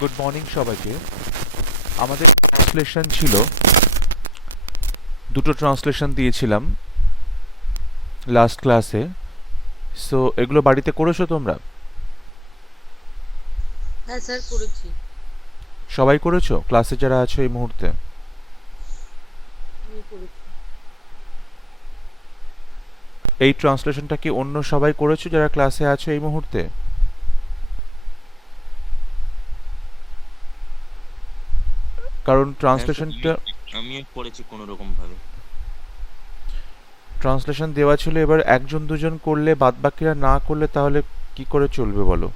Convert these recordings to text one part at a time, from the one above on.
Good morning সবাইকে। আমাদের translation ছিল, দুটো ট্রান্সলেশন দিয়েছিলাম লাস্ট ক্লাসে। সো এগুলো বাড়িতে করেছো তোমরা? হ্যাঁ স্যার করেছি। সবাই করেছো ক্লাসে যারা আছো এই মুহূর্তে? আমি করেছি। এই ট্রান্সলেশনটা কি অন্য সবাই করেছো যারা ক্লাসে আছো এই মুহূর্তে? কারণ হ্যাঁ স্যার, আমিও পড়েছি কোনো রকম ভাবে। ট্রান্সলেশন দেওয়া ছিল, এবার একজন দুজন করলে বাদবাকিরা না করলে তাহলে কি করে চলবে বলো?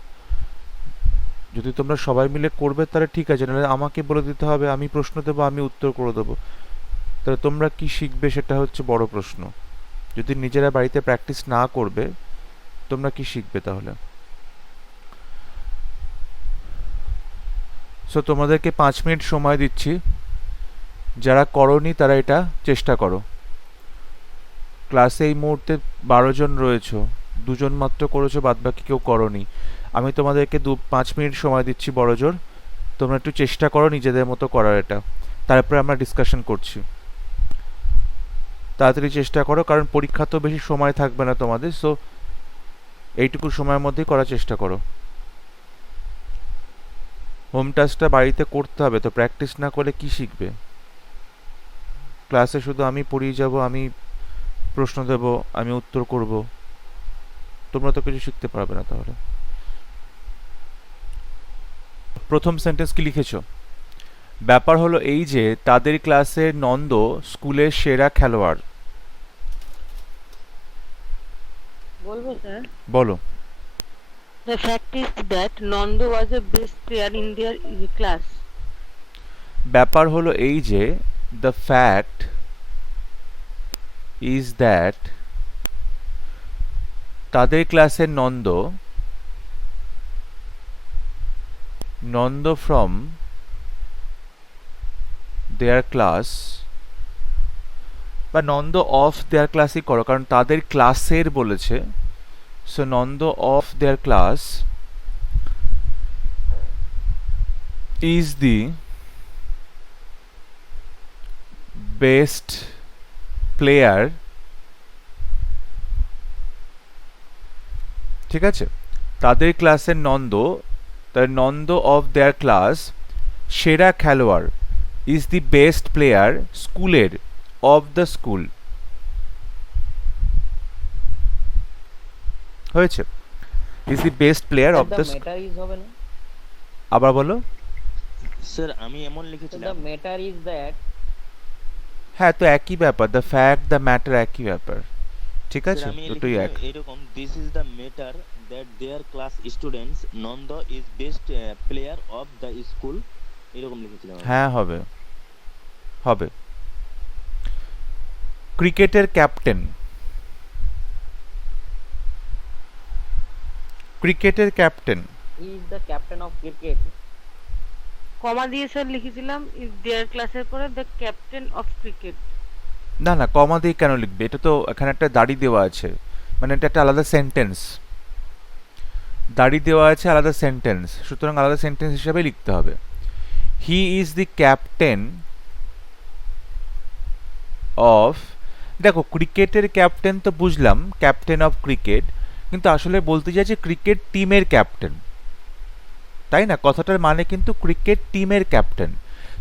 যদি তোমরা সবাই মিলে করবে তাহলে ঠিক আছে, নাহলে আমাকে বলে দিতে হবে, আমি প্রশ্ন দেবো, আমি উত্তর করে দেবো। তাহলে তোমরা কি শিখবে সেটা হচ্ছে বড় প্রশ্ন। যদি নিজেরা বাড়িতে প্র্যাকটিস না করবে তোমরা কি শিখবে তাহলে? সো তোমাদেরকে 5 মিনিট সময় দিচ্ছি। যারা করনি তারা এটা চেষ্টা করো। ক্লাসে এই মুহূর্তে 12 জন রয়েছো, দুজন মাত্র করেছো, বাদবাকি কেউ করনি। আমি তোমাদেরকে 5 মিনিট সময় দিচ্ছি বড় জোর। তোমরা একটু চেষ্টা করো নিজেদের মতো করার এটা, তারপরে আমরা ডিসকাশন করছি। তাড়াতাড়ি চেষ্টা করো, কারণ পরীক্ষা তো বেশি সময় থাকবে না তোমাদের। সো এইটুকু সময়ের মধ্যেই করার চেষ্টা করো। হোম টাস্কটা বাড়িতে করতে হবে, তো প্র্যাকটিস না করলে কি শিখবে? ক্লাসে শুধু আমি পড়িয়ে যাব, আমি প্রশ্ন দেব, আমি উত্তর করব, তোমরা তো কিছু শিখতে পারবে না তাহলে। প্রথম সেন্টেন্স কি লিখেছো? ব্যাপার হলো এই যে তাদের ক্লাসের নন্দ স্কুলের সেরা খেলোয়াড়। বলবো স্যার? বলো। The fact is that Nando was the best player in their class. ব্যাপার হলো এই যে, দ্য ফ্যাক্ট ইজ দ্যাট তাদের ক্লাসের Nanda, Nanda from their class, বা নন্দ অফ দেয়ার ক্লাসই করো, কারণ তাদের ক্লাসের বলেছে। So Nanda of their class is the best player. ঠিক আছে, তাদের ক্লাসের নন্দ, তার নন্দ অফ দেয়ার ক্লাস সেরা খেলোয়াড়, ইজ দি বেস্ট প্লেয়ার স্কুলের, অফ দ্য স্কুল। হয়েছে? Is the best player of the the. matter is হবে না? আবার বলো। স্যার আমি এমন So the লিখেছিলাম। matter is that. হ্যাঁ, তো একই ব্যাপার, দ্য ফ্যাক্ট দ্য ম্যাটার একই ব্যাপার। ঠিক স্যার আছে, আমি দুটোই লিখেছিলাম এক। এরকম, this is the matter that their class students Nanda is best player of the school, এরকম লিখেছিলাম আমি। হ্যাঁ, হবে হবে। ক্রিকেটের ক্যাপ্টেন, ক্রিকেটের captain. He is the captain of cricket. Comma দিয়ে স্যার লিখেছিলাম ইজ দেয়ার ক্লাসের পরে দ্য ক্যাপ্টেন অফ ক্রিকেট। না না, কমা দিয়ে কেন লিখবে? এটা তো এখানে একটা দাড়ি দেওয়া আছে, মানে এটা একটা আলাদা সেন্টেন্স। দাড়ি দেওয়া আছে, আলাদা সেন্টেন্স, সুতরাং আলাদা সেন্টেন্স হিসাবে লিখতে হবে। He is the captain of, দেখো ক্রিকেটের ক্যাপ্টেন তো বুঝলাম, ক্যাপ্টেন অফ ক্রিকেট, কিন্তু আসলে বলতে চাইছে ক্রিকেট টিমের ক্যাপ্টেন, তাই না? কথাটার মানে কিন্তু ক্রিকেট টিমের ক্যাপ্টেন।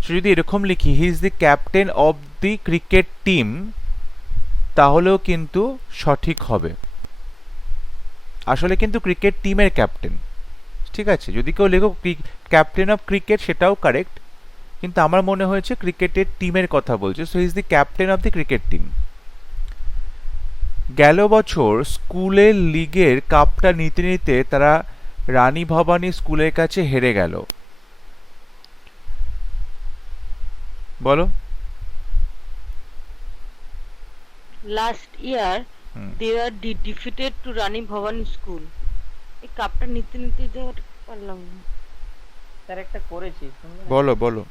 সো যদি এরকম লিখি he is the captain of the cricket team, তাহলেও কিন্তু সঠিক হবে। আসলে কিন্তু ক্রিকেট টিমের ক্যাপ্টেন। ঠিক আছে, যদি কেউ লেখো ক্যাপ্টেন অফ ক্রিকেট সেটাও কারেক্ট, কিন্তু আমার মনে হয়েছে ক্রিকেটের টিমের কথা বলছে, so he is the captain of the cricket team. গেল বছর স্কুলের লিগের কাপটা নিতে নিতে তারা রানী ভবানী স্কুলের কাছে হেরে গেল। বলো। লাস্ট ইয়ার হুম। দে আর ডিফিটেড টু রানী ভবানী স্কুল। এই কাপটা নিতে নিতে যাওয়ার পারলাম না। স্যার একটা করেছি, শুনবেন? বলো বলো।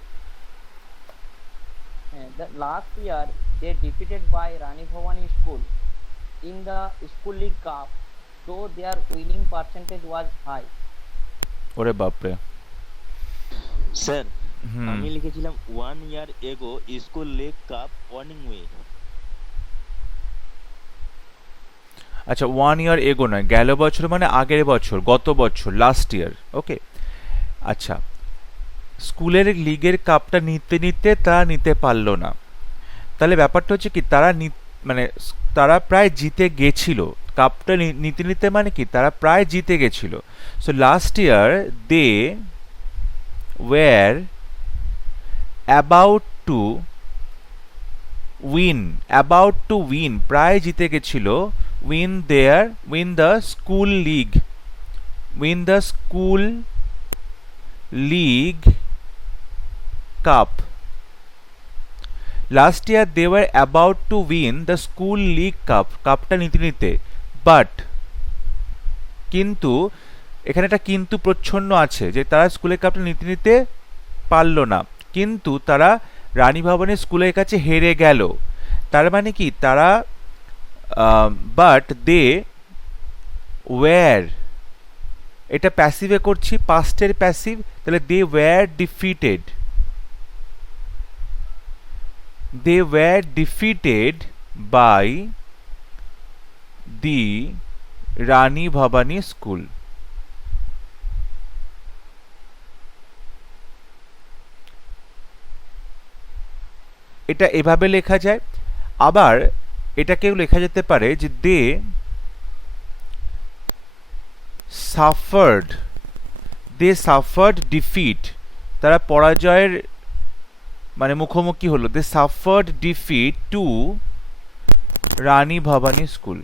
হ্যাঁ, the last year they defeated by Rani Bhavani School in the school league cup, though their winning percentage was high. ওরে বাপরে। স্যার হুম আমি লিখেছিলাম 1 year ago school lake cup warning way. আচ্ছা 1 ইয়ার এগো নয়, গেল বছর মানে আগের বছর, গত বছর, লাস্ট ইয়ার। ওকে, আচ্ছা, স্কুলের লিগের কাপটা নিতে নিতে তারা নিতে পারলো না। তাহলে ব্যাপারটা হচ্ছে কি, তারা মানে তারা প্রায় জিতে গেছিল। কাপটা নিতে নিতে মানে কি, তারা প্রায় জিতে গেছিল। So last year they were about to win, প্রায় জিতে গেছিল, win the school league, cup. Last year they were about to win the school league cup, কাপটা নিতে নিতে, বাট, কিন্তু, এখানে একটা কিন্তু প্রচ্ছন্ন আছে, যে তারা স্কুলের কাপটা নিতে নিতে পারলো না, কিন্তু তারা রানী ভবানী স্কুলের কাছে হেরে গেল। তার মানে কি, তারা, বাট দে ওয়্যার, এটা প্যাসিভে করছি, পাস্টের প্যাসিভ, তাহলে they were defeated by the Rani Bhabani school. এটা এভাবে লেখা যায়। আবার এটাকেও লেখা যেতে পারে যে দে সাফার্ড ডিফিট, তারা পরাজয়ের মানে মুখোমুখি হলো। দে সাফার্ড ডিফিট টু রানী ভবানী স্কুল।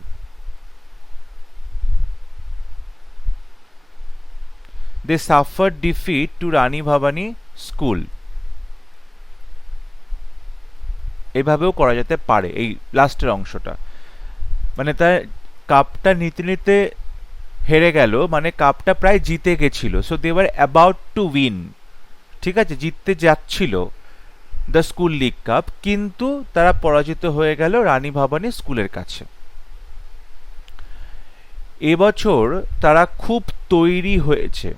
দে সাফার্ড ডিফিট টু রানী ভবানী স্কুল, এভাবেও করা যেতে পারে এই লাস্টের অংশটা। মানে তার কাপটা নিতে নিতে হেরে গেল, মানে কাপটা প্রায় জিতে গেছিল। So they were about to win, ঠিক আছে, জিততে যাচ্ছিল দ্য স্কুল লিগ কাপ, কিন্তু তারা পরাজিত হয়ে গেল রানী ভবানী স্কুলের কাছে। এবছর তারা খুব তৈরি হয়েছে।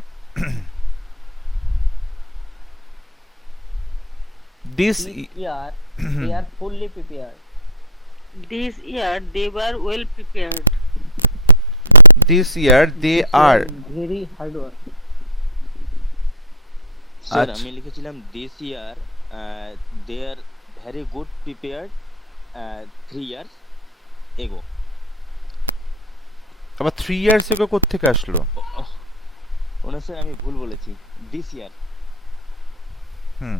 This This year they are fully prepared. This year they were well prepared. Year they This are, year very hard work. Sir আচ্ছা। আমি লিখেছিলাম this year they are very good prepared 3 years ago। আবার 3 years ago কোত্থেকে আসলো? ওনার sir আমি ভুল বলেছি, this year. Hmm,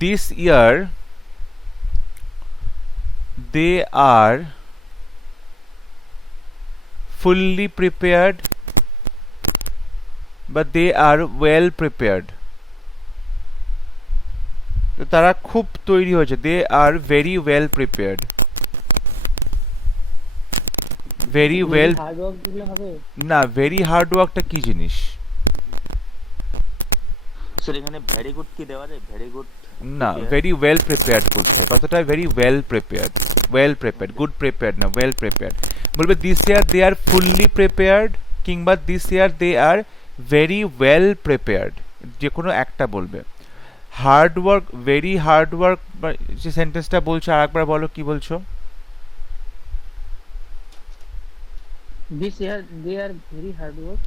this year they are fully prepared, but they are well prepared. তো তারা খুব তৈরি হয়েছে, they are very well prepared, very well. Hard work দিলে হবে। না, ভেরি হার্ড ওয়ার্কটা কি জিনিস? স্যার এখানে ভেরি গুড কি দেওয়া যায়? ভেরি গুড না, ভেরি ওয়েল প্রিপেয়ার্ড বলতে হয়, কতটা very well prepared, good prepared না, ওয়েল প্রিপেয়ার্ড। বলবে this year they are fully prepared, কিংবা this year they are very well prepared, যে কোনো একটা বলবে। Hard work, very hard work, যে সেন্টেন্সটা বলছো আর একবার বলো, কি বলছো? This year they are very hard work.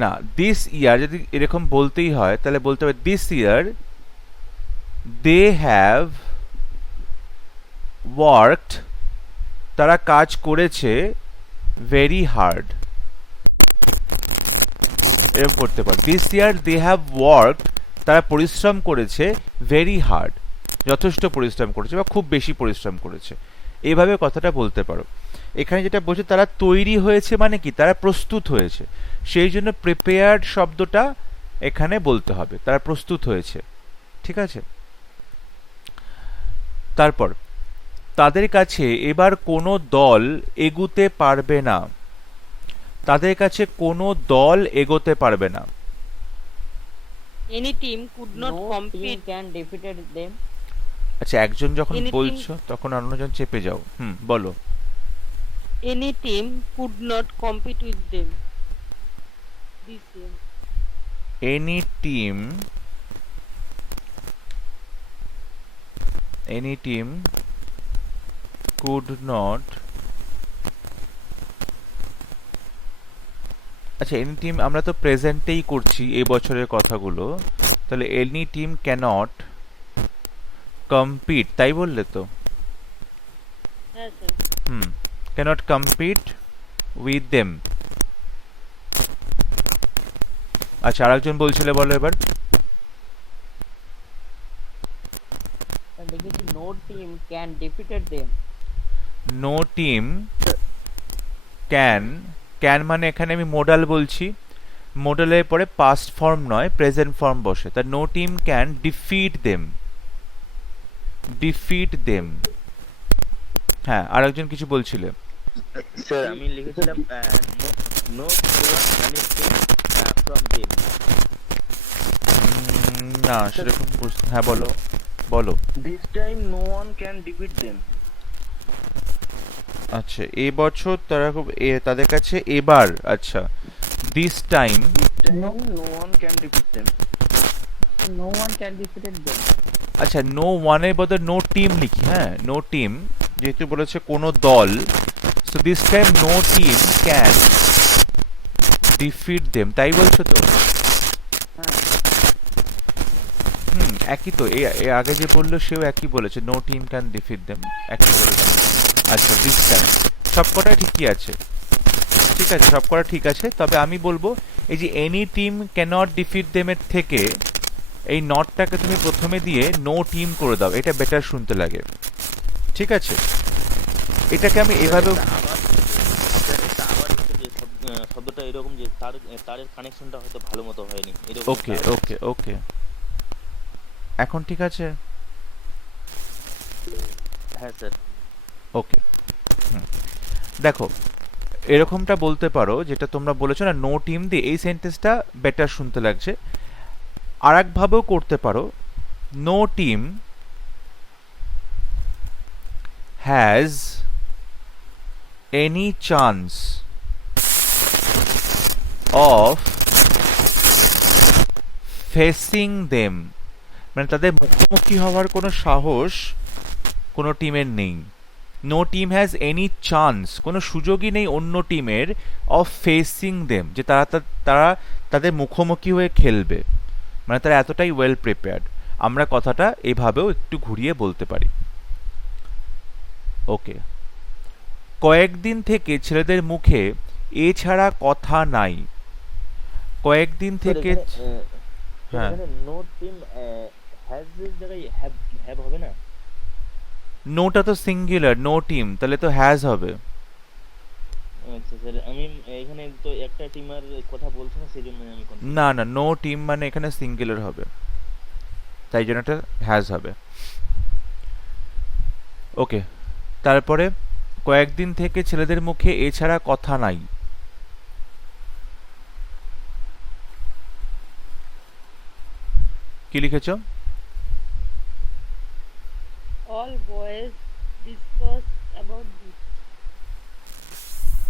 না, দিস ইয়ার যদি এরকম বলতেই হয় তাহলে বলতে হবে this year they have worked, তারা কাজ করেছে, ভেরি হার্ড, এরকম করতে পারো। This year they have worked, তারা পরিশ্রম করেছে, ভেরি হার্ড, যথেষ্ট পরিশ্রম করেছে বা খুব বেশি পরিশ্রম করেছে, এইভাবে কথাটা বলতে পারো। এখানে যেটা বলছে তারা তৈরি হয়েছে মানে কি, তারা প্রস্তুত হয়েছে, সেই জন্য প্রিপেয়ার্ড শব্দটা এখানে বলতে হবে, তারা প্রস্তুত হয়েছে, ঠিক আছে। তারপর তাদের কাছে এবার কোনো দল এগুতে পারবে না, তাদের কাছে কোনো দল এগোতে পারবে না। Any team could not No team compete. can defeated them. আচ্ছা, একজন যখন Anything- বলছো তখন অন্যজন চেপে যাও। বলো। Any team could not compete with them. This year. Any team any team could not, আচ্ছা এনি টিম আমরা তো প্রেজেন্টেই করছি এই বছরের কথাগুলো, তাহলে এনি টিম ক্যানট কম্পিট, তাই বললে তো? হ্যাঁ sir. Cannot compete with them. আচ্ছা আরেকজন বলছিলে, বলো এবার। লিখেছি no team can defeated them. No team can, can মানে এখানে আমি মোডাল বলছি, মোডালের পরে পাস্ট ফর্ম নয় প্রেজেন্ট ফর্ম বসে, তা no team can defeat them, defeat them. হ্যাঁ আরেকজন কিছু বলছিলে। স্যার আমি লিখেছিলাম no running team from them. না সেরকম হ্যাঁ বলো বলো। This time no one can defeat them. আচ্ছা এই বছর তারা খুব তাদের কাছে এবার, আচ্ছা this time no one can defeat them. No one can defeated them. আচ্ছা নো ওয়ানের বদলে নো টিম লিখি, হ্যাঁ নো টিম, যেহেতু বলেছে কোনো দল, so this time no team can defeat them, তাই বলছো তো? একই তো, এ আগে যে বললো সেও একই বলেছে, no team can defeat them, একই বলেছে। আচ্ছা দিস টাইম সবকটাই ঠিকই আছে, ঠিক আছে সবকটা ঠিক আছে, তবে আমি বলবো এই যে এনি টিম ক্যানট ডিফিট দেমের থেকে এই নটটাকে তুমি প্রথমে দিয়ে নো টিম করে দাও, এটা বেটার শুনতে লাগে, ঠিক আছে? এটাকে আমি এভাবে শব্দটা এরকম যে তারের কানেকশনটা হয়তো ভালো মতো হয়নি, এরকম। ওকে ওকে ওকে, এখন ঠিক আছে? হ্যাঁ স্যার। ওকে, দেখো এরকমটা বলতে পারো যেটা তোমরা বলেছো না, নো টিম দিয়ে, এই সেন্টেন্সটা বেটার শুনতে লাগছে। আর একভাবেও করতে পারো, no team has any chance of facing them, মানে তাদের মুখোমুখি হওয়ার কোনো সাহস কোনো টিমের নেই। No team has any chance, কোনো সুযোগই নেই অন্য টিমের, অফ ফেসিং দেম, যে তারা তাদের মুখোমুখি হয়ে খেলবে, মানে তারা এতটাই ওয়েল প্রিপেয়ার্ড। আমরা কথাটা এভাবেও একটু ঘুরিয়ে বলতে পারি। ওকে, কয়েকদিন থেকে ছেলেদের মুখে এছাড়া কথা নাই। কয়েকদিন থেকে, হ্যাঁ নো টিম হ্যাজ এর জায়গায় হ্যাভ হবে না? নোটা তো সিঙ্গুলার, নো টিম, তাহলে তো হ্যাজ হবে। আচ্ছা স্যার, আমি এখানে তো একটা টিমের কথা বলছি না, সেই জন্য আমি না না, নো টিম মানে এখানে সিঙ্গুলার হবে, তাই জন্য এটা হ্যাজ হবে। ওকে, তারপরে কয়েকদিন থেকে ছেলেদের মুখে এছাড়া কথা নাই। কি লিখেছ? All boys discuss about this.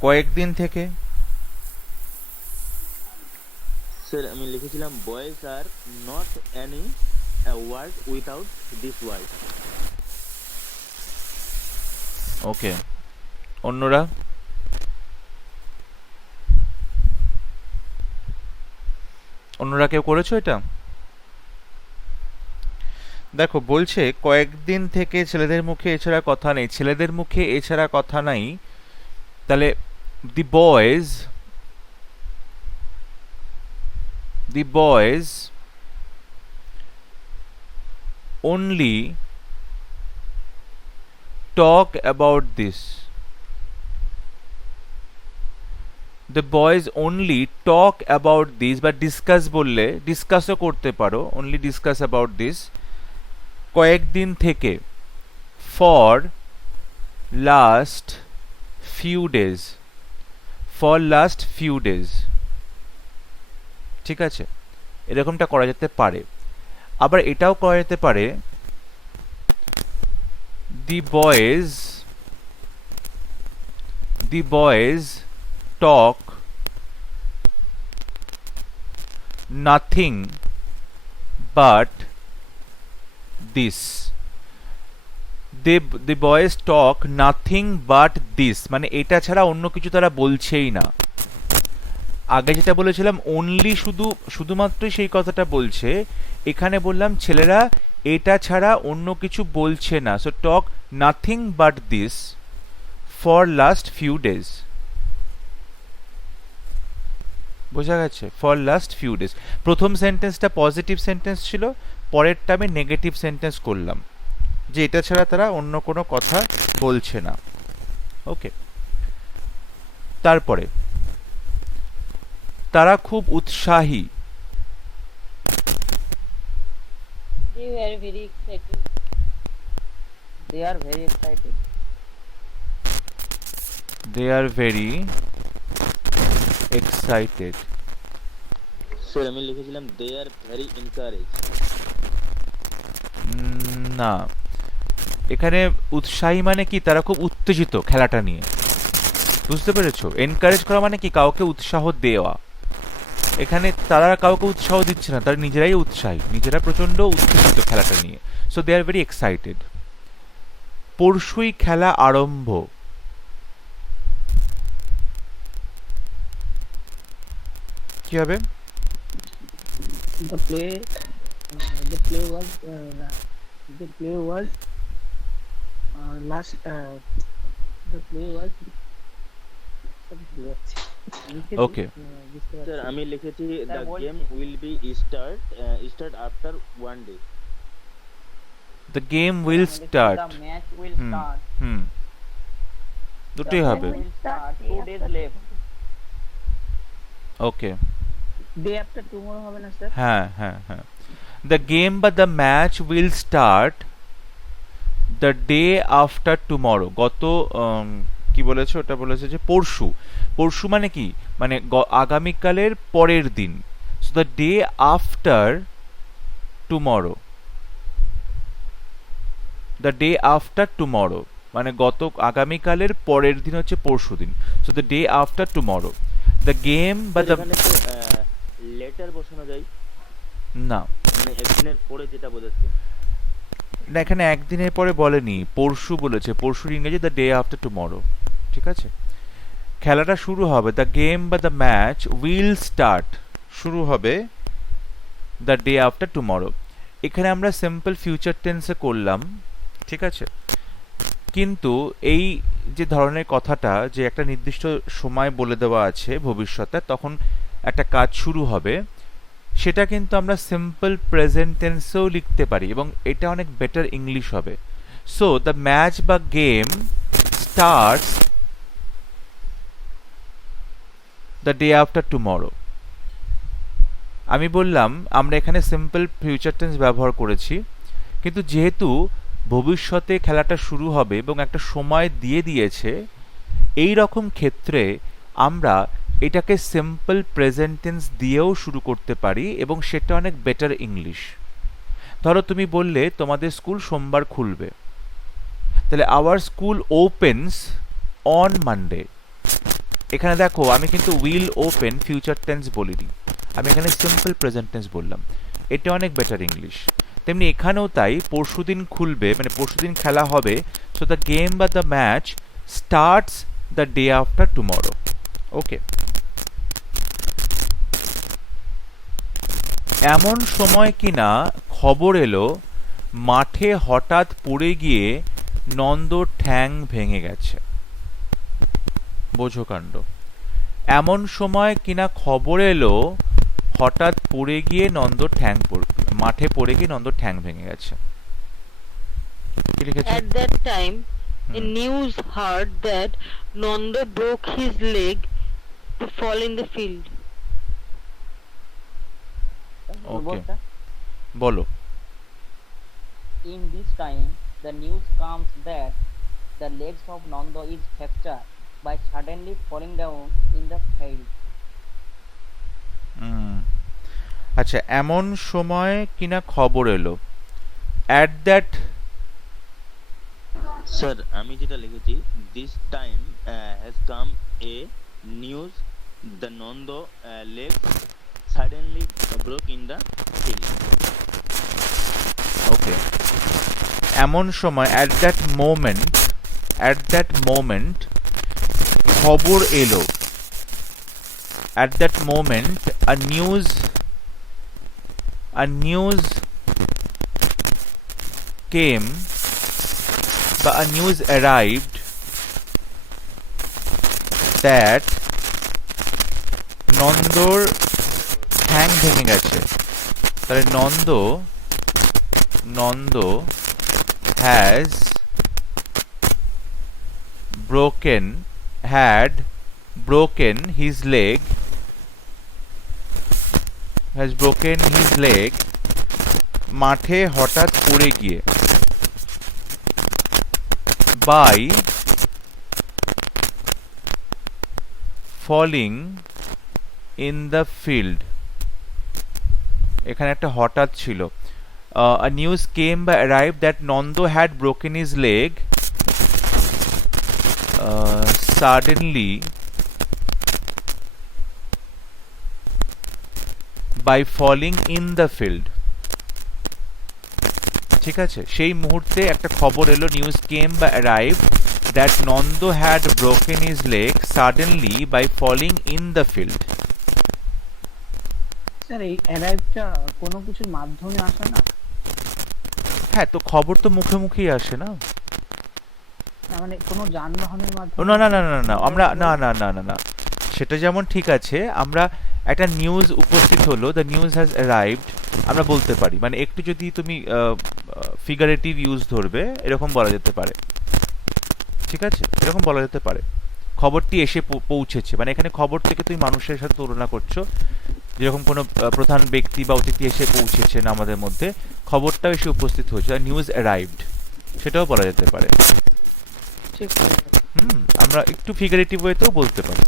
কয়েকদিন থেকে, স্যার আমি লিখেছিলাম boys are not any word without this word. Okay, অন্যরা? অন্যরা কেউ করেছো এটা? দেখো বলছে কয়েকদিন থেকে ছেলেদের মুখে এছাড়া কথা নেই, ছেলেদের মুখে এছাড়া কথা নাই, তাহলে the boys only talk about this. The boys only talk about this, বা ডিসকাস বললে ডিসকাসও করতে পারো, only discuss about this কয়েকদিন থেকে, for last few days, for last few days, ঠিক আছে? এরকমটা করা যেতে পারে। আবার এটাও করা যেতে পারে, the boys talk nothing but this, the boys talk nothing but this, মানে এটা ছাড়া অন্য কিছু তারা বলছেই না। আগে যেটা বলেছিলাম অনলি শুধুমাত্রই সেই কথাটা বলছে, এখানে বললাম ছেলেরা এটা ছাড়া অন্য কিছু বলছে না। So talk nothing but this for last few days. বোঝা গেছে? For last few days. প্রথম সেন্টেন্সটা পজিটিভ সেন্টেন্স ছিল, পরেরটা আমি নেগেটিভ সেন্টেন্স করলাম যে এটা ছাড়া তারা অন্য কোনো কথা বলছে না। ওকে, তারপরে তারা খুব উৎসাহী। They were very excited. They are very excited. They are very excited. Sir আমি লিখেছিলাম দে আর ভেরি এনকারেজ। না, এখানে উৎসাহী মানে কি তারা খুব উত্তেজিত খেলাটা নিয়ে। বুঝতে পেরেছো? এনকারেজ করা মানে কি কাউকে উৎসাহ দেওয়া। এখানে তারা কাউকে উৎসাহ দিচ্ছে না, তারা নিজেরাই উৎসাহী, নিজেরা প্রচন্ড উত্তেজিত খেলাটা নিয়ে। So they are very excited. পরশুই খেলা আরম্ভ। কি হবে? The play was last the play was Okay. Sir আমি লিখেছি দ্য বলছি। Game will be start after 1 day. The game will start. The match will hmm start. হুম, দুটোই The হবে। match will start 2 days left. Okay, day after tomorrow হবে না sir? হ্যাঁ হ্যাঁ হ্যাঁ। দ্য গেম বা the match will start the day after tomorrow. গত কি বলেছে ওটা বলেছে যে পরশু। পরশু মানে কি? মানে আগামীকালের পরের দিন। So the day after tomorrow, the day after tomorrow মানে আগামীকালের পরের দিন হচ্ছে পরশু দিন। So the day after tomorrow the game বা দ্য, এখানে লেটার বসানো যায় না মানে একদিনের পরে যেটা বোঝাচ্ছে। না, এখানে একদিনের পরে বলেনি, পরশু বলেছে। পরশুর ইংরেজি দ্য ডে আফটার টুমরো। ঠিক আছে? খেলাটা শুরু হবে, দ্য গেম বা দ্য ম্যাচ উইল স্টার্ট, শুরু হবে দ্য ডে আফটার টুমরো। এখানে আমরা সিম্পল ফিউচার টেন্সে করলাম। ঠিক আছে? কিন্তু এই যে ধরনের কথাটা যে একটা নির্দিষ্ট সময় বলে দেওয়া আছে ভবিষ্যতে, তখন একটা কাজ শুরু হবে, সেটা কিন্তু আমরা সিম্পল প্রেজেন্ট টেন্সেও লিখতে পারি এবং এটা অনেক বেটার ইংলিশ হবে। সো দ্য ম্যাচ বা game starts the day after tomorrow. আমি বললাম আমরা এখানে সিম্পল ফিউচার টেন্স ব্যবহার করেছি, কিন্তু যেহেতু ভবিষ্যতে খেলাটা শুরু হবে এবং একটা সময় দিয়ে দিয়েছে, এই রকম ক্ষেত্রে আমরা এটাকে সিম্পল প্রেজেন্ট টেন্স দিয়েও শুরু করতে পারি এবং সেটা অনেক বেটার ইংলিশ। ধরো তুমি বললে তোমাদের স্কুল সোমবার খুলবে, তাহলে our school opens on Monday. এখানে দেখো আমি কিন্তু উইল ওপেন ফিউচার টেন্স বলিনি, আমি এখানে সিম্পল প্রেজেন্ট টেন্স বললাম। এটা অনেক বেটার ইংলিশ। তেমনি এখানেও তাই, পরশুদিন খুলবে মানে পরশুদিন খেলা হবে। সো দ্য গেম বা the match starts the day after tomorrow. Okay, এমন সময় কিনা খবর এলো মাঠে হঠাৎ পড়ে গিয়ে নন্দর ঠ্যাং ভেঙে গেছে। বোঝো কাণ্ড। এমন সময় কিনা খবর এলো হঠাৎ পড়ে গিয়ে নন্দর মাঠে পড়ে গিয়ে নন্দর ঠ্যাং ভেঙে গেছে। কি লিখেছে? At that time, a news heard that Nanda broke his leg to fall in the field. Okay. বলো। In this time, the news comes that the legs of Nanda is fractured by suddenly falling down in the field. আচ্ছা, এমন সময় কিনা খবর এলো, at that. Sir আমি যেটা লিখেছি this time has come a news the Nanda leg suddenly broke in the field. Okay, এমন সময় অ্যাট দ্যাট মোমেন্ট খবর এলো, at that moment a news came বা a news arrived that নন্দর ঠ্যাং ভেঙে গেছে। তাহলে Nanda has had broken his leg মাঠে হঠাৎ পড়ে গিয়ে, by falling in the field। এখানে একটা হঠাৎ ছিল। A news came by arrived that Nando had broken his leg suddenly by falling in the field। ঠিক আছে, সেই মুহূর্তে একটা খবর এলো, নিউজ কেম বা arrive that Nanda had broken his leg suddenly by falling in the field. Sir এই অ্যারাইভটা কোনো কিছুর মাধ্যমে আসে না? হ্যাঁ, তো খবর তো মুখে মুখেই আসে না। না, মানে কোনো যানবাহনের মাধ্যমে? না না না না না আমরা না না না না না সেটা যেমন ঠিক আছে, আমরা একটা নিউজ উপস্থিত হলো, দ্য নিউজ হ্যাজ অ্যারাইভড, আমরা বলতে পারি, মানে একটু যদি তুমি ফিগারেটিভ ইউজ ধরবে এরকম বলা যেতে পারে। ঠিক আছে, এরকম বলা যেতে পারে খবরটি এসে পৌঁছেছে, মানে এখানে খবর থেকে তুমি মানুষের সাথে তুলনা করছো, যেরকম কোনো প্রধান ব্যক্তি বা অতিথি এসে পৌঁছেছেন আমাদের মধ্যে, খবরটাও এসে উপস্থিত হয়েছে, নিউজ অ্যারাইভড, সেটাও বলা যেতে পারে। আমরা একটু ফিগারেটিভ ওয়েতেও বলতে পারি।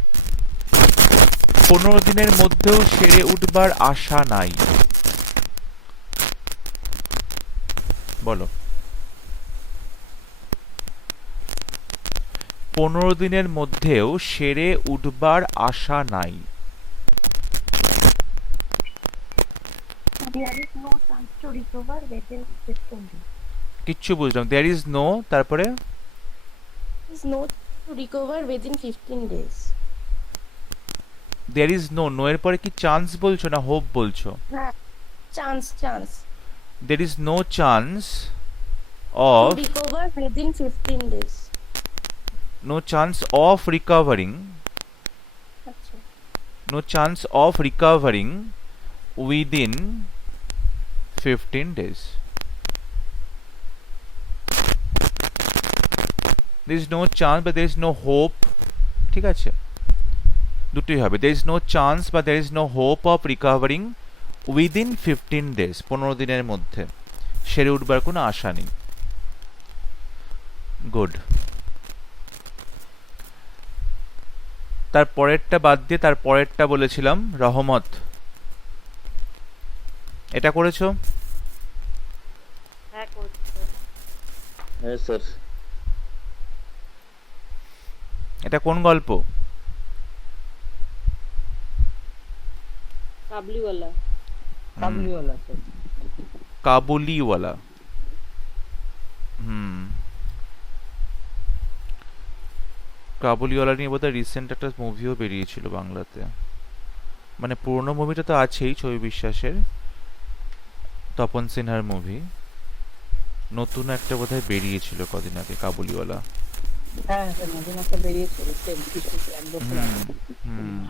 15 দিনের মধ্যেও সেরে উঠবার আশা নাই। বলো, 15 দিনের মধ্যেও সেরে উঠবার আশা নাই। কিচ্ছু বুঝলাম। দেয়ার ইজ নো, তারপরে no to recover within 15 days. There is no, no এর পরে কি চান্স বলছো না হোপ বলছো? Chance. There is no chance To of, recover within 15 days. No chance of recovering, আচ্ছা। no chance of recovering within 15 days. There is no chance but there is no hope, ঠিক আছে, দুটোই হবে। there is no chance but there is no hope of recovering within 15 days, 15 দিনের মধ্যে সেরে উঠবার কোনো আশা নেই। গুড। তার পরেরটা বাদ দিয়ে তার পরেরটা বলেছিলাম রহমত, এটা করেছো? হ্যাঁ করছে। হ্যাঁ স্যার। এটা কোন গল্প? কাবলিওয়ালা। কাবলিওয়ালা স্যার। কাবুলিওয়ালা। কাবুলিওয়ালা নিয়ে বোধহয় রিসেন্ট একটা মুভিও বেরিয়েছিল বাংলাতে, মানে পুরনো মুভিটা তো আছেই, ছবি বিশ্বাসের, তপন সিনহার মুভি, নতুন একটা বোধহয় বেরিয়েছিল কদিন আগে কাবুলিওয়ালা। হ্যাঁ স্যার, নতুন একটা বেরিয়েছে, এক বছর আগে।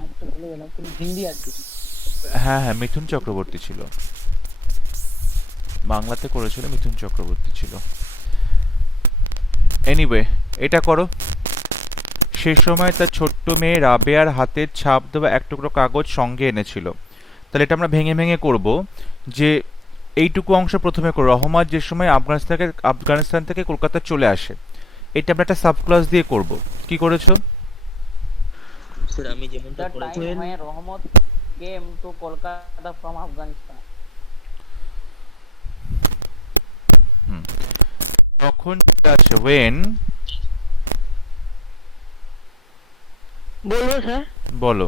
একটা ভুলে গেলাম, কোনো হিন্দি আছে। হ্যাঁ হ্যাঁ, মিথুন চক্রবর্তী ছিল, বাংলাতে করেছিল, মিথুন চক্রবর্তী ছিল। এনিওয়ে, এটা করো। সে সময় তার ছোট্ট মেয়ে রাবেয়ার হাতের ছাপ দেওয়া এক টুকরো কাগজ সঙ্গে এনেছিল। তাহলে এটা আমরা ভেঙে ভেঙে করব, যে এইটুকু অংশ প্রথমে করো, রহমান যে সময় আফগানিস্তান থেকে কলকাতা চলে আসে, এটা আমরা একটা সাবক্লাস দিয়ে করব। কি করেছো? স্যার আমি যেমনটা The করেছি। time when Rahmat came to Kolkata from Afghanistan. তখন আছে when, বলবো স্যার? বলো।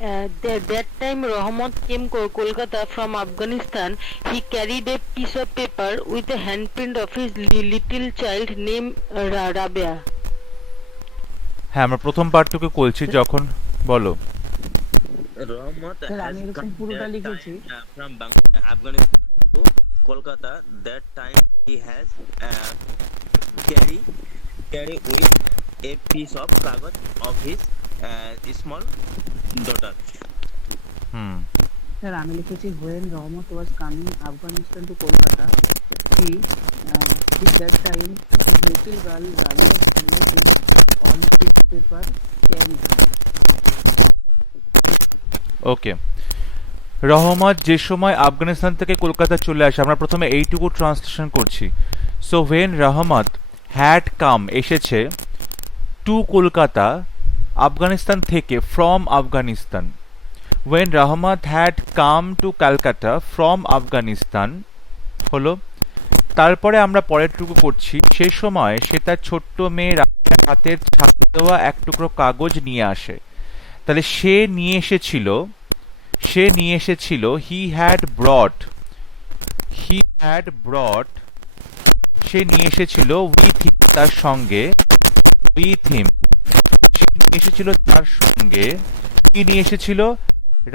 That time Rahmat came Kolkata from Afghanistan. He carried a piece of paper with a handprint of his little child named Rabia. হ্যাঁ আমরা প্রথম পার্টটুকু বলছি যখন বলো Rahmat স্যার has আমি এরকম come পুরোটা that লিখেছি। time from Afghanistan to Kolkata. That time he has carry with a piece of kagaz of his small daughter. Hmm sir আমি লিখেছি when Rahmat was coming Afghanistan to Kolkata, he with that time his little girl Rabia handed him on piece of paper carried. ওকে রহমত যে সময় আফগানিস্তান থেকে কলকাতা চলে আসে আমরা প্রথমে এইটুকু ট্রান্সলেশন করছি so when Rahmat had come এসেছে টু কলকাতা আফগানিস্তান থেকে from Afghanistan when Rahmat had come to Calcutta from Afghanistan হলো তারপরে আমরা পরেরটুকু করছি সেই সময় সে তার ছোট্ট মেয়ে রাবেয়ার হাতের ছাপে দেওয়া এক টুকরো কাগজ নিয়ে আসে তাহলে সে নিয়ে এসেছিল হি হ্যাড ব্রট সে নিয়ে এসেছিল উইথ হিম তার সঙ্গে কি নিয়ে এসেছিল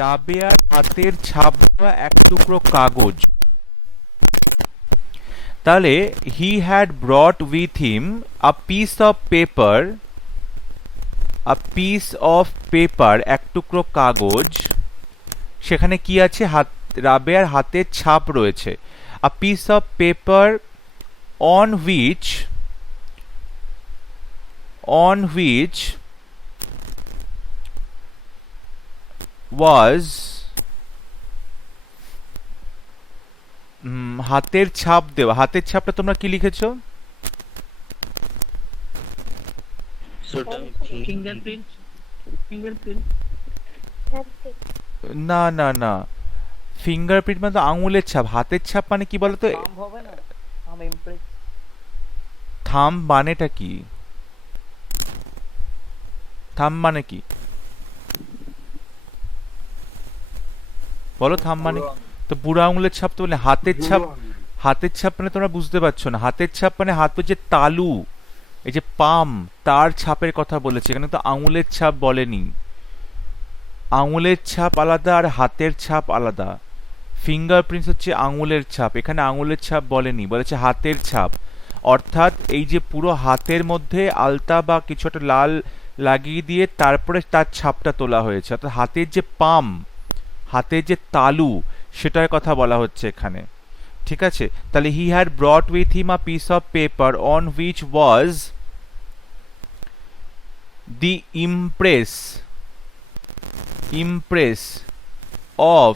রাবেয়ার হাতের ছাপ দেওয়া এক টুকরো কাগজ তাহলে he had ব্রট with him a piece of paper এক টুকরো কাগজ সেখানে কি আছে রাবেয়ার হাতের ছাপ রয়েছে আ piece of paper on which was হাতের ছাপ দেওয়া হাতের ছাপটা তোমরা কি লিখেছো Fingerprint. না না না ফিঙ্গারপ্রিন্ট মানে তো আঙুলের ছাপ হাতের ছাপ মানে কি বলতো থাম্ব হবে না, থাম্ব ইমপ্রেস। থাম্ব মানেটা কি থাম্ব মানে কি বলো থাম্ব মানে তো বুড়ো আঙুলের ছাপ তো বলে হাতের ছাপ মানে তোমরা বুঝতে পারছো না হাতের ছাপ মানে হাতের যে তালু এই যে পাম তার ছাপের কথা বলেছে এখানে তো আঙুলের ছাপ বলেনি আঙুলের ছাপ আলাদা আর হাতের ছাপ আলাদা ফিঙ্গারপ্রিন্টস হচ্ছে আঙুলের ছাপ এখানে আঙুলের ছাপ বলেনি বলেছে হাতের ছাপ অর্থাৎ এই যে পুরো হাতের মধ্যে আলতা বা কিছু একটা লাল লাগিয়ে দিয়ে তারপরে তার ছাপটা তোলা হয়েছে অর্থাৎ হাতের যে পাম হাতের যে তালু সেটার কথা বলা হচ্ছে এখানে ঠিক আছে তাহলে he had ব্রট with him a piece of paper on which was the impress of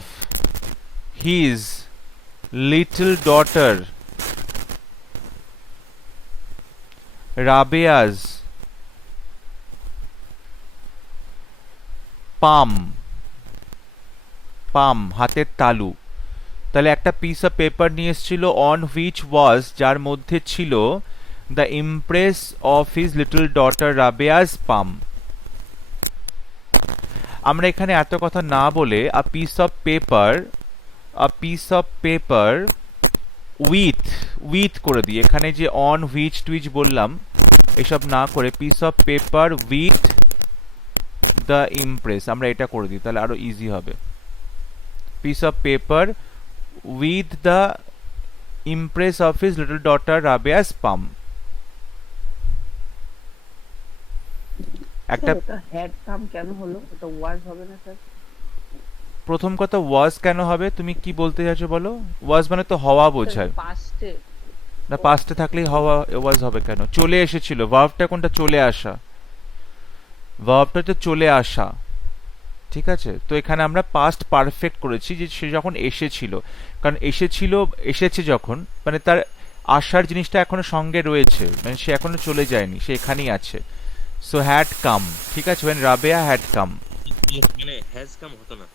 his little daughter Rabia's palm হাতের তালু তাহলে একটা পিস অফ পেপার নিয়ে এসেছিল অন হুইচ ওয়াজ যার মধ্যে ছিল the impress of his little daughter Rabeya's palm আমরা এখানে এত কথা না বলে a piece of paper with করে দিই এখানে যে অন হুইচ টুইচ বললাম এসব না করে piece of paper with the Impress আমরা এটা করে দিই তাহলে আরো ইজি হবে piece of paper with the impress of his little daughter Rabia's palm একটা ওটা হ্যাড কাম কেন হলো ওটা ওয়াজ হবে না স্যার প্রথম কথা ওয়াজ কেন হবে তুমি কি বলতে চাইছো বলো ওয়াজ মানে তো হওয়া বোঝায় পাস্টে না পাস্টে থাকলেই হওয়া ওয়াজ হবে কেন চলে এসেছিল ভার্বটা কোনটা চলে আসা ভার্বটা তো চলে আসা ঠিক আছে তো এখানে আমরা পাস্ট পারফেক্ট করেছি যে সে যখন এসেছিল কারণ এসেছে যখন মানে তার আসার জিনিসটা এখনো সঙ্গে রয়েছে মানে সে এখনো চলে যায়নি সে এখানেই আছে সো হ্যাড কাম ঠিক আছে when রাবেয়া হ্যাড কাম মানে হ্যাজ কাম হতো না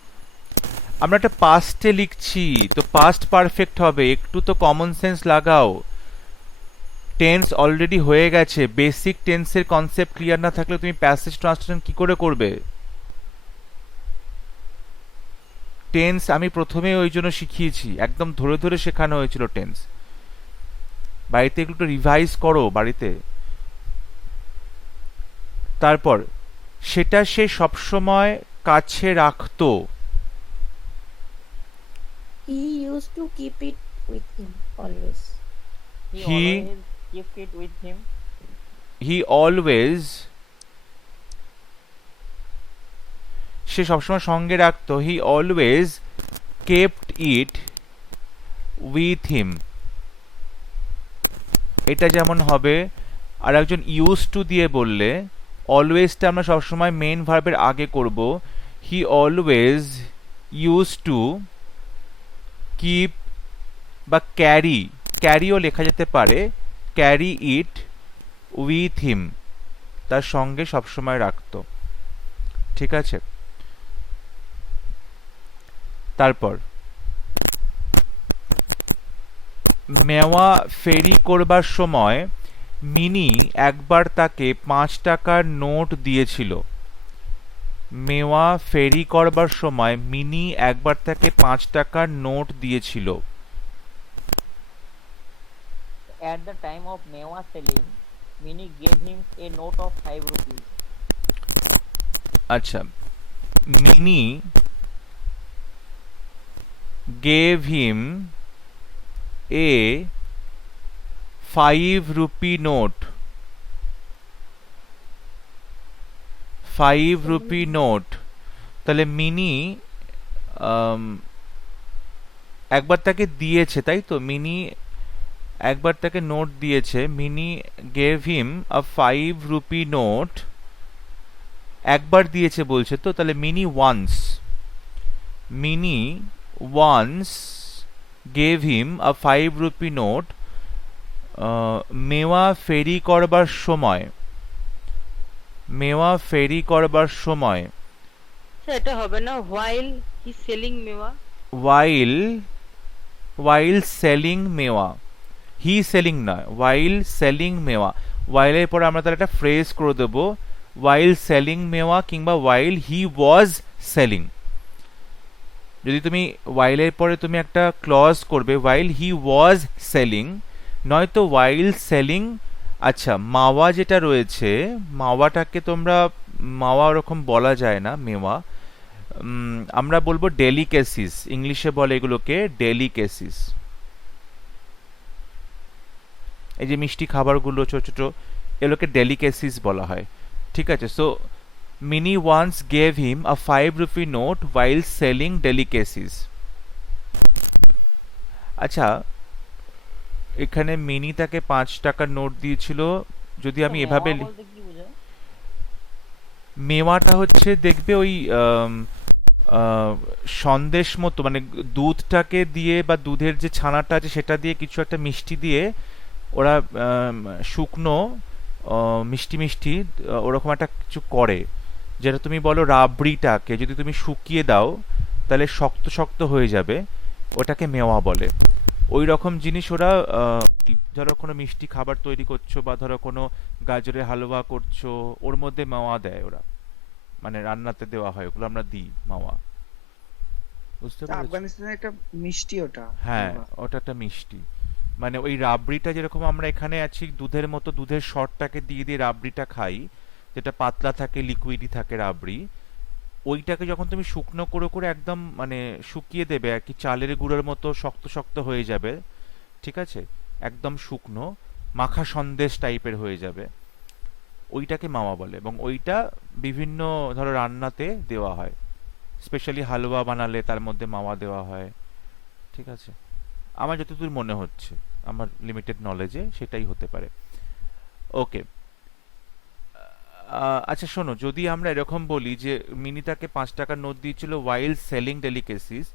আমরা একটা পাস্টে লিখছি তো পাস্ট পারফেক্ট হবে একটু তো কমন সেন্স লাগাও টেন্স অলরেডি হয়ে গেছে বেসিক টেন্সের কনসেপ্ট ক্লিয়ার না থাকলে তুমি প্যাসেজ ট্রান্সলেশন কি করে করবে টেন্স আমি প্রথমে ওই জন্য শিখিয়েছি, একদম ধরে ধরে শেখানো হয়েছিল টেন্স। বাড়িতে একটু রিভাইজ করো বাড়িতে। তারপর সেটা সে সবসময় কাছে রাখতো। He used to keep it with him always. He He always kept it with him. he always, সে সবসময় সঙ্গে রাখতো, he always kept it with him। এটা যেমন হবে, আর একজন ইউজ টু দিয়ে বললে অলওয়েজটা আমরা সবসময় মেইন ভার্বের আগে করব। He always use to keep বা ক্যারি, ক্যারিও লেখা যেতে পারে, ক্যারি ইট উইথ হিম, তার সঙ্গে সবসময় রাখতো। ঠিক আছে, তারপর মেওয়া ফেরি করবার সময় মিনি একবার তাকে 5 টাকার নোট দিয়েছিল। মেওয়া ফেরি করবার সময় মিনি একবার তাকে 5 টাকার নোট দিয়েছিল। At the time of Mewa selling, Mini gave him a note of 5 rupees. আচ্ছা, mini gave him a 5 rupee note, 5 rupee note। তাহলে মিনি একবার তাকে দিয়েছে, তাই তো, মিনি একবার তাকে নোট দিয়েছে। Mini gave him a 5 rupee note, একবার দিয়েছে বলছে তো, তাহলে Mini once, Mini once gave him a 5 rupee note। মেওয়া ফেরি করবার সময়, মেওয়া ফেরি করবার সময়, এটা হবে না while he selling মেওয়া? while, while selling মেওয়া, হি সেলিং নয়, while selling মেওয়া। while এর পরে আমরা তাহলে একটা ফ্রেজ করে দেবো, while selling মেওয়া কিংবা while he was selling। যদি তুমি while এর পরে তুমি একটা ক্লজ করবে while he was selling, নয়তো while selling। আচ্ছা, মাওয়া যেটা রয়েছে, মাওয়াটাকে তোমরা, মাওয়া ওরকম বলা যায় না, মেওয়া আমরা বলবো ডেলিকেসিস, ইংলিশে বলে এগুলোকে ডেলিকেসিস। এই যে মিষ্টি খাবারগুলো ছোট ছোট, এগুলোকে ডেলিকেসিস বলা হয়। ঠিক আছে, so Mini once gave him a 5 rupee note while selling delicacies। আচ্ছা, এখানে মিনি তাকে 5 টাকার নোট দিয়েছিল, যদি আমি তো এভাবে মেওয়া বলতে কি বোঝায়? মেওয়াটা হচ্ছে দেখবে ওই সন্দেশ মতো, মানে দুধটাকে দিয়ে বা দুধের যে ছানাটা আছে সেটা দিয়ে কিছু একটা মিষ্টি দিয়ে ওরা শুকনো মিষ্টি মিষ্টি ওরকম একটা কিছু করে, যেটা তুমি বলো রাবড়িটাকে যদি তুমি শুকিয়ে দাও তাহলে শক্ত শক্ত হয়ে যাবে, ওটাকে মেওয়া বলে। ওই রকম জিনিস ওরা ধরো কোনো মিষ্টি খাবার তৈরি করছো বা ধরো কোনো গাজরের হালুয়া করছো, ওর মধ্যে মেওয়া দেয় ওরা, মানে রান্নাতে দেওয়া হয়, ওগুলো আমরা দিই মাওয়া। বুঝতে পেরেছো? আফগানিস্তানের একটা মিষ্টি ওটা। হ্যাঁ, ওটা একটা মিষ্টি, মানে ওই রাবড়িটা যেরকম আমরা এখানে আছি দুধের মতো, দুধের সরটাকে দিয়ে দিয়ে রাবড়িটা খাই, যেটা পাতলা থাকে, লিকুইডই থাকে রাবড়ি, ওইটাকে যখন তুমি শুকনো করে করে একদম মানে শুকিয়ে দেবে আর কি, চালের গুঁড়োর মতো শক্ত শক্ত হয়ে যাবে, ঠিক আছে, একদম শুকনো মাখা সন্দেশ টাইপের হয়ে যাবে, ওইটাকে মাওয়া বলে। এবং ওইটা বিভিন্ন ধরো রান্নাতে দেওয়া হয়, স্পেশালি হালুয়া বানালে তার মধ্যে মাওয়া দেওয়া হয়। ঠিক আছে, আমার যতদূর মনে হচ্ছে, আমার লিমিটেড নলেজে সেটাই হতে পারে। ওকে, আচ্ছা শোনো, যদি আমরা এরকম বলি যে মিনি তাকে 5 টাকার নোট দিয়েছিল ওয়াইল সেলিং ডেলিকেসিস,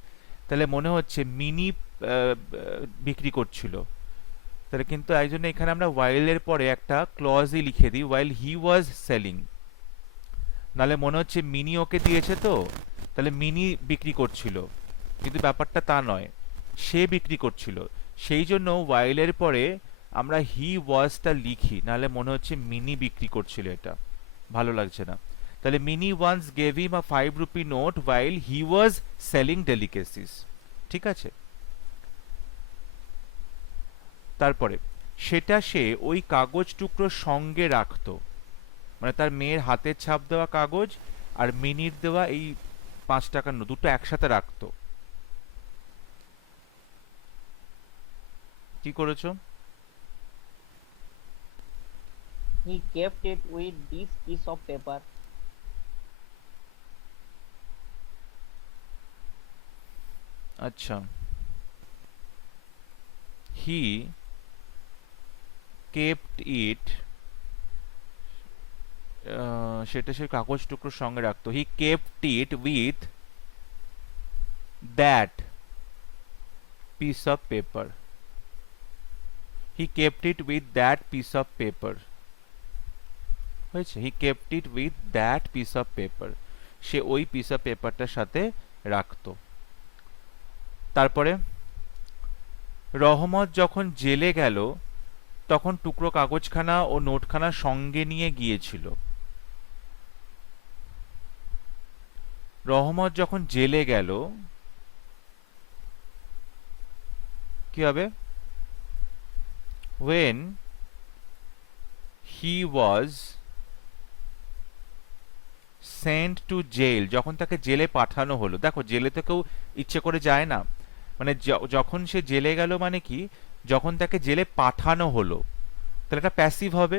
তাহলে মনে হচ্ছে মিনি বিক্রি করছিল, তাহলে কিন্তু এই জন্য এখানে আমরা ওয়াইলের পরে একটা ক্লজই লিখে দিই, ওয়াইল হি ওয়াজ সেলিং। নাহলে মনে হচ্ছে মিনি ওকে দিয়েছে তো, তাহলে মিনি বিক্রি করছিল, কিন্তু ব্যাপারটা তা নয়, সে বিক্রি করছিল। সেই জন্য ওয়াইলের পরে আমরা হি ওয়াজটা লিখি, নাহলে মনে হচ্ছে মিনি বিক্রি করছিল, এটা ভালো লাগছে না। তাহলে Mini once gave him a 5 rupee note while he was selling delicacies। ঠিক আছে, তারপরে সেটা সে ওই কাগজ টুকরো সঙ্গে রাখতো, মানে তার মেয়ের হাতের ছাপ দেওয়া কাগজ আর মিনির দেওয়া এই 5 টাকার নোট দুটো একসাথে রাখতো। কি করেছো? He kept it with this piece of paper. আচ্ছা, he kept it, সেটা সে কাগজ টুকরোর সঙ্গে রাখতো। he kept it with that piece of paper, he kept it with that piece of paper হয়েছে, he kept it with that piece of paper, সে ওই piece of পেপারটার সাথে রাখতো। তারপরে রহমত যখন জেলে গেল তখন টুকরো কাগজখানা ও নোটখানা সঙ্গে নিয়ে গিয়েছিল। রহমত যখন জেলে গেল কি হবে? when he was sent to jail, যখন তাকে জেলে পাঠানো হলো। দেখো, জেলে তো কেউ ইচ্ছে করে যায় না, মানে যখন সে জেলে গেল মানে কি, যখন তাকে জেলে পাঠানো হলো, তাহলে এটা প্যাসিভ হবে।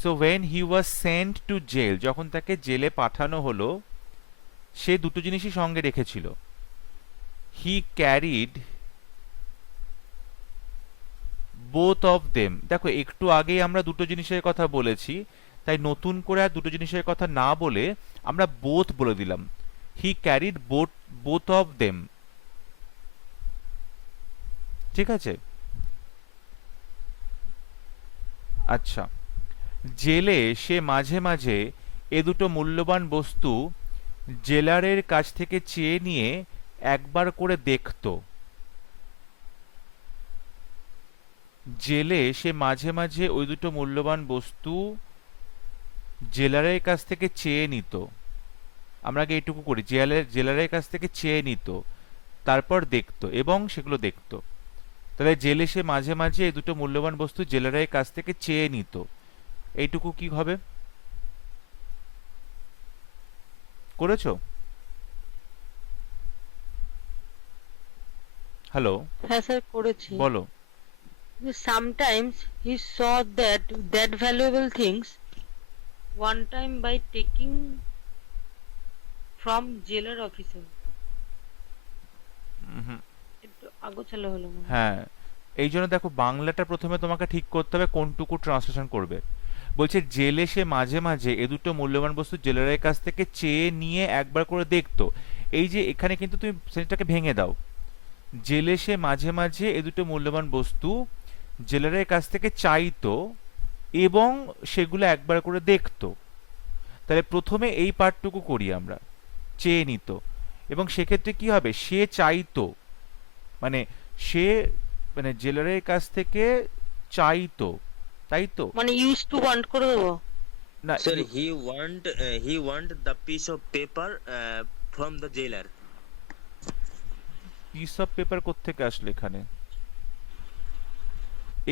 So when he was sent to jail, যখন তাকে জেলে পাঠানো হলো, সে দুটো জিনিসই সঙ্গে রেখেছিল। he carried both of them, দেখো একটু আগেই আমরা দুটো জিনিসের কথা বলেছি, তাই নতুন করে আর দুটো জিনিসের কথা না বলে আমরা both বলে দিলাম। he carried both of them। ঠিক আছে, আচ্ছা, জেলে সে মাঝে মাঝে এ দুটো মূল্যবান বস্তু জেলারের কাছ থেকে চেয়ে নিয়ে একবার করে দেখতো। জেলে সে মাঝে মাঝে ওই দুটো মূল্যবান বস্তু জেলারের কাছ থেকে চেয়ে নিত। আমরা আগে এইটুকু করি, জেলারের কাছ থেকে চেয়ে নিত, তারপর দেখতো এবং সেগুলো দেখতো। তাহলে জেলে সে মাঝে মাঝে এই দুটো মূল্যবান বস্তু জেলারের কাছ থেকে চেয়ে নিত, এইটুকু কি হবে? করেছো? হ্যালো, হ্যাঁ স্যার, করেছি। বলো। Sometimes he saw that valuable things one time by taking from jailer officer। একটু আগোছালো হলো মনে হয়। হ্যাঁ, এই জন্য দেখো বাংলাটা প্রথমে তোমাকে ঠিক করতে হবে কোনটুকু ট্রান্সলেশন করবে। বলছে জেলে সে মাঝে মাঝে এ দুটো মূল্যবান বস্তু জেলারের কাছ থেকে চেয়ে নিয়ে একবার করে দেখতো। এই যে এখানে কিন্তু তুমি সেটাকে ভেঙে দাও, জেলে সে মাঝে মাঝে এ দুটো মূল্যবান বস্তু জেলারের কাছ থেকে চাইতো এবং সেগুলো একবার করে দেখতো। তাহলে প্রথমে এই পার্টটুকু করি আমরা, চেয়ে নিত, এবং সেক্ষেত্রে কি হবে? সে চাইতো, মানে সে মানে জেলারের কাছ থেকে চাইতো, তাই তো? মানে ইউজ টু ওয়ান্ট করে দেবো। না, Sir, he want the piece of paper from the jailer. Piece of paper কোত্থেকে আসলো এখানে?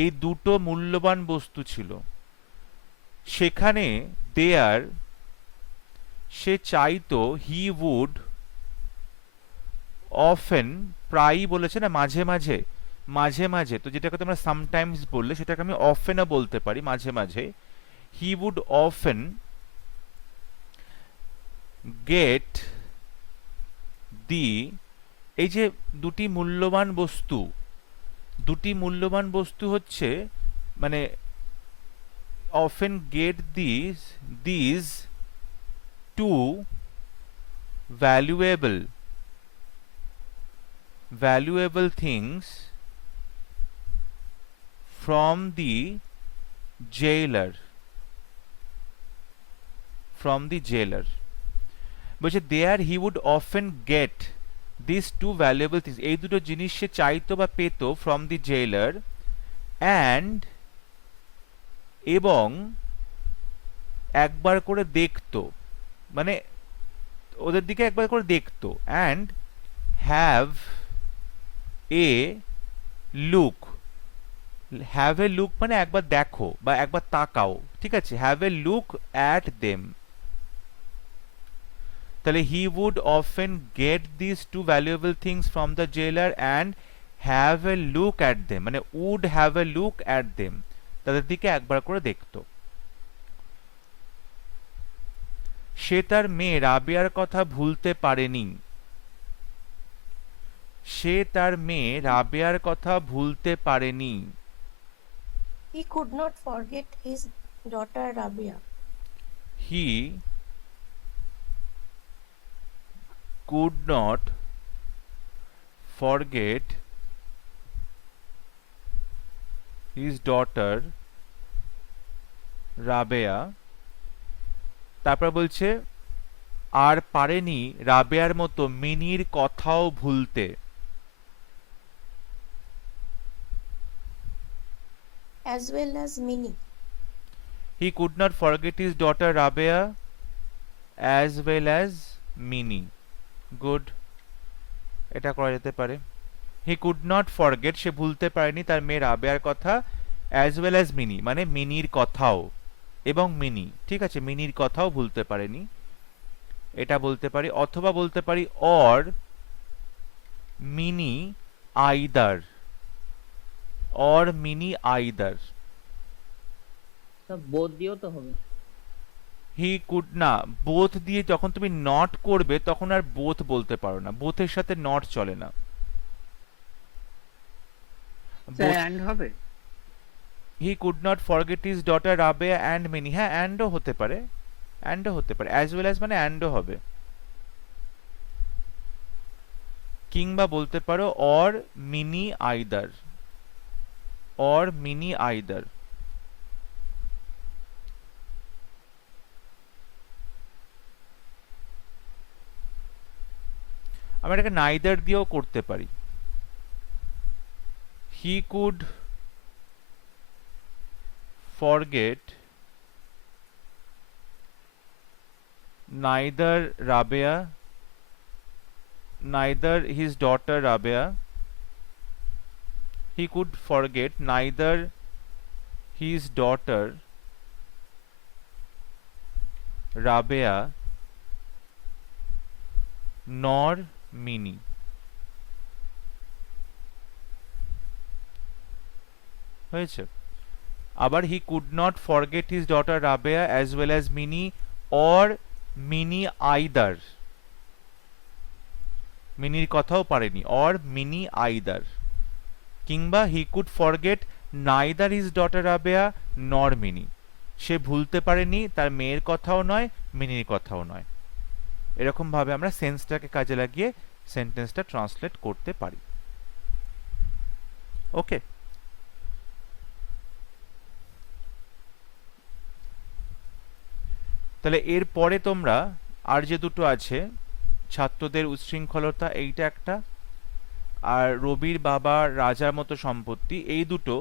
এই দুটো মূল্যবান বস্তু ছিল সেখানে, দেয়ার সে চাইতো, হি উড অফেন, প্রায়ই বলেছে না, মাঝে মাঝে, মাঝে মাঝে, তো যেটাকে তোমরা সামটাইমস বললে সেটাকে আমি অফেনও বলতে পারি, মাঝে মাঝে। He would often get the, এই যে দুটি মূল্যবান বস্তু, দুটি মূল্যবান বস্তু হচ্ছে মানে often get these two valuable things from the jailer, বলছে there he would often get these two valuable things, এই দুটো জিনিস সে চাইতো বা পেতো from the jailer, and এবং একবার করে দেখতো, মানে ওদের দিকে একবার করে দেখতো, and have a look. Have a look মানে একবার দেখো বা একবার তাকাও, ঠিক আছে, have a look at them. তাহলে he would often get this two valuable things from the jailer and have a look at them, মানে would have a look at them, তাদের দিকে একবার করে দেখতো। সে তার মেয়ে রাবেয়ার কথা ভুলতে পারেনি। সে তার মেয়ে রাবেয়ার কথা ভুলতে পারেনি। He could not forget his daughter Rabia. He could not forget his daughter Rabeya. তারপর বলছে আর পারেনি রাবেয়ার মতো মিনির কথাও ভুলতে। As well as Minnie. He could not forget his daughter Rabia as well as Minnie. Good. এটা করা যেতে পারে। He could not forget, সে ভুলতে পারেনি তার মেয়ে রাবেয়ার কথা, as well as Minnie মানে মিনির কথাও, এবং মিনি, ঠিক আছে, মিনির কথাও ভুলতে পারেনি, এটা বলতে পারি। অথবা বলতে পারি or Mini either, or Mini either. বোধ দিয়েও তো হবে। হি কুড না, বোথ দিয়ে যখন তুমি নট করবে তখন আর বোথ বলতে পারো না, বোথের সাথে নট চলে না। অ্যান্ড হবে। He could not forget his daughter Rabeya and mini, হ্যাঁ অ্যান্ডও হতে পারে, অ্যান্ডও হতে পারে, অ্যাজ ওয়েল অ্যাজ মানে অ্যান্ডও হবে। কিংবা বলতে পারো or mini either, or mini either. আমরা এটাকে নাইদার দিয়েও করতে পারি। হি could forget neither Rabeya, neither his daughter Rabia. He could forget neither his daughter Rabia nor Minnie. হয়েছে। আবার he could not forget his daughter Rabia as well as Minnie or Minnie either. মিনির কথাও পারেনি, or Mini either. কিংবা he could forget neither his daughter Rabeya nor Mini, সে ভুলতে পারেনি তার মেয়ের কথাও নয় মিনির কথাও নয়। এরকম ভাবে আমরা সেন্সটাকে কাজে লাগিয়ে সেন্টেন্সটা ট্রান্সলেট করতে পারি। ওকে, তাহলে এর পরে তোমরা আর যে দুটো আছে, ছাত্রদের উচ্ছৃঙ্খলতা এইটা একটা, আর রবির বাবা রাজার মতো সম্পত্তি, এই দুটো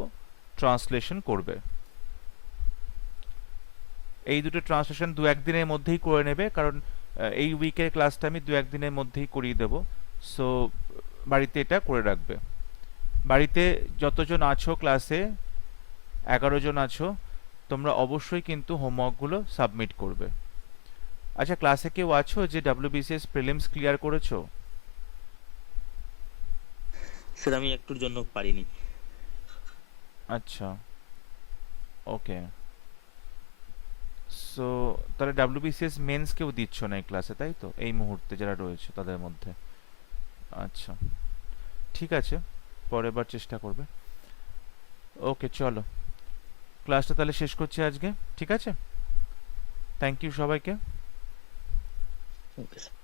ট্রান্সলেশন করবে। এই দুটো ট্রান্সলেশন দু একদিনের মধ্যেই করে নেবে, কারণ এই উইকের ক্লাসটা আমি দু একদিনের মধ্যেই করিয়ে দেব। সো বাড়িতে এটা করে রাখবে। বাড়িতে যতজন আছো ক্লাসে, 11 জন আছো, তোমরা অবশ্যই কিন্তু হোমওয়ার্কগুলো সাবমিট করবে। আচ্ছা, ক্লাসে কেউ আছো যে WBCS প্রিলিমস ক্লিয়ার করেছো? স্যার আমি একটুর জন্য পারিনি। আচ্ছা, ওকে। সো তাহলে WBCS মেন্স কেউ দিচ্ছ না এই ক্লাসে, তাই তো, এই মুহূর্তে যারা রয়েছে তাদের মধ্যে? আচ্ছা, ঠিক আছে, পরের বার চেষ্টা করবে। ওকে, চলো ক্লাসটা তাহলে শেষ করছি আজকে, ঠিক আছে? থ্যাংক ইউ সবাইকে। Okay sir.